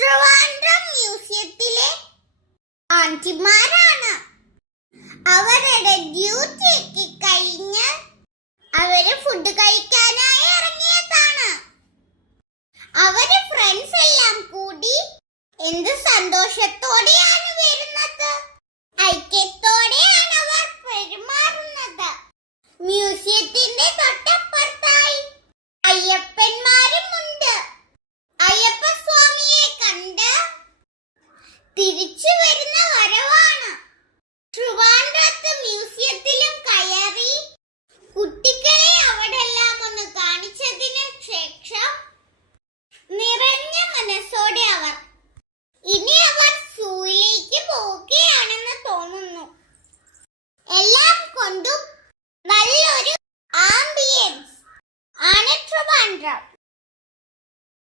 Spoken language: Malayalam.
ട്രിവാൻഡ്രം മ്യൂസിയത്തിലെ ആന്റിമാരാണ്. അവരുടെ ഡ്യൂട്ടിയൊക്കെ കഴിഞ്ഞ് അവര് ഫുഡ് കഴിക്കാനായി ഇറങ്ങിയതാണ്. അവര് ഫ്രണ്ട്സ് എല്ലാം കൂടി എന്ത് സന്തോഷത്തോടെ